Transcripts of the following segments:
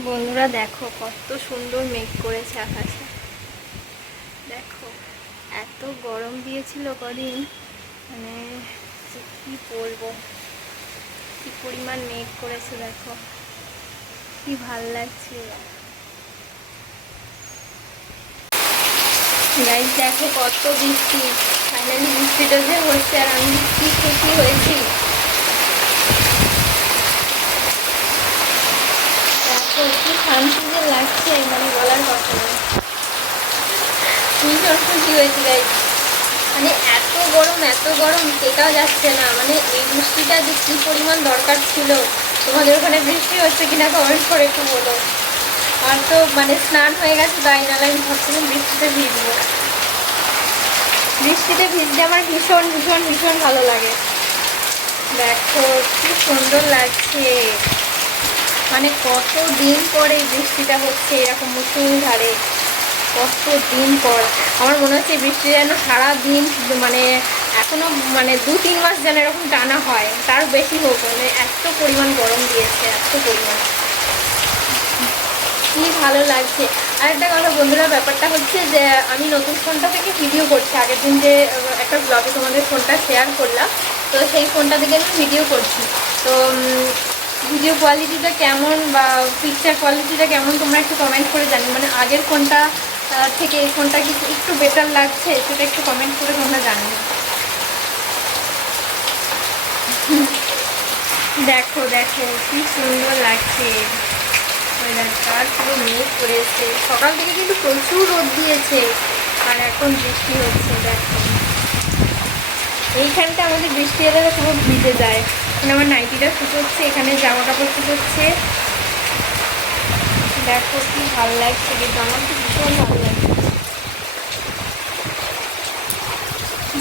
বন্ধুরা, দেখো কত সুন্দর মেঘ করেছে আকাশে। দেখো, এত গরম দিয়েছিল কদিন। মানে কি বলব, কি পরিমাণ মেঘ করেছে, দেখো। কি ভালো লাগছে। গাইজ দেখো কত বৃষ্টি। ফাইনালি বৃষ্টিটা যে হচ্ছে আর আমি কি খুশি হয়েছি দেখো যে লাগছে মানে বলার কথা না। ভীষণ খুশি হয়েছি গাইজ মানে এত গরম এত গরম টেকাও যাচ্ছে না। মানে এই বৃষ্টিটা যে কী পরিমাণ দরকার ছিল, তোমাদের ওখানে বৃষ্টি হচ্ছে কিনা কমেন্ট করে একটু বলো। আর তো মানে স্নান হয়ে গেছে, তাই নাহলে আমি ভাবছিলাম বৃষ্টিতে ভিজবো। বৃষ্টিতে ভিজতে আমার ভীষণ ভীষণ ভীষণ ভালো লাগে। দেখো, কি সুন্দর লাগছে। মানে কত দিন পরে এই বৃষ্টিটা হচ্ছে, এরকম মুসুলধারে কত দিন পর? আমার মনে হচ্ছে বৃষ্টি যেন সারা দিন মানে এখনও মানে দু তিন মাস যেন এরকম টানা হয় তার বেশি হোক মানে এত পরিমাণ গরম দিয়েছে, এত পরিমাণ। কি ভালো লাগছে। আর একটা কথা বন্ধুরা, ব্যাপারটা হচ্ছে যে আমি নতুন ফোনটা থেকে ভিডিও করছি। আগের দিন যে একটা ব্লগে তোমাদের ফোনটা শেয়ার করলাম, তো সেই ফোনটা থেকে আমি ভিডিও করছি। তো ভিডিও কোয়ালিটিটা কেমন বা পিকচার কোয়ালিটিটা কেমন তোমরা একটু কমেন্ট করে জানি মানে আগের কোনটা থেকে এই ফোনটা কি একটু বেটার লাগছে সেটা একটু কমেন্ট করে তোমরা জানিও। দেখো দেখো, কি সুন্দর লাগছে। ওয়েদারটা পুরো মেঘ করেছে সকাল থেকে কিন্তু প্রচুর রোদ দিয়েছে, আর এখন বৃষ্টি হচ্ছে, দেখো। এইখানটা আমাদের বৃষ্টি এলে পুরো ভিজে যায়। মানে আমার নাইটিটা শুকোচ্ছে এখানে জামা কাপড় শুকোচ্ছে দেখো কি ভালো লাগছে কিন্তু আমার তো ভীষণ ভালো লাগছে।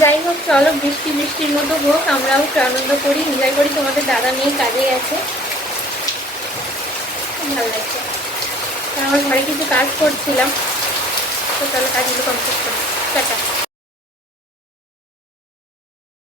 যাই হোক, চলো বৃষ্টি বৃষ্টির মতো হোক, আমরাও একটু আনন্দ করি এনজয় করি, তোমাদের দাদা নিয়ে কাজে গেছে। ভালো লাগছে। আমার ঘরে কিছু কাজ করছিলাম, তো চলো কাজগুলো কমপ্লিট করি। টাটা।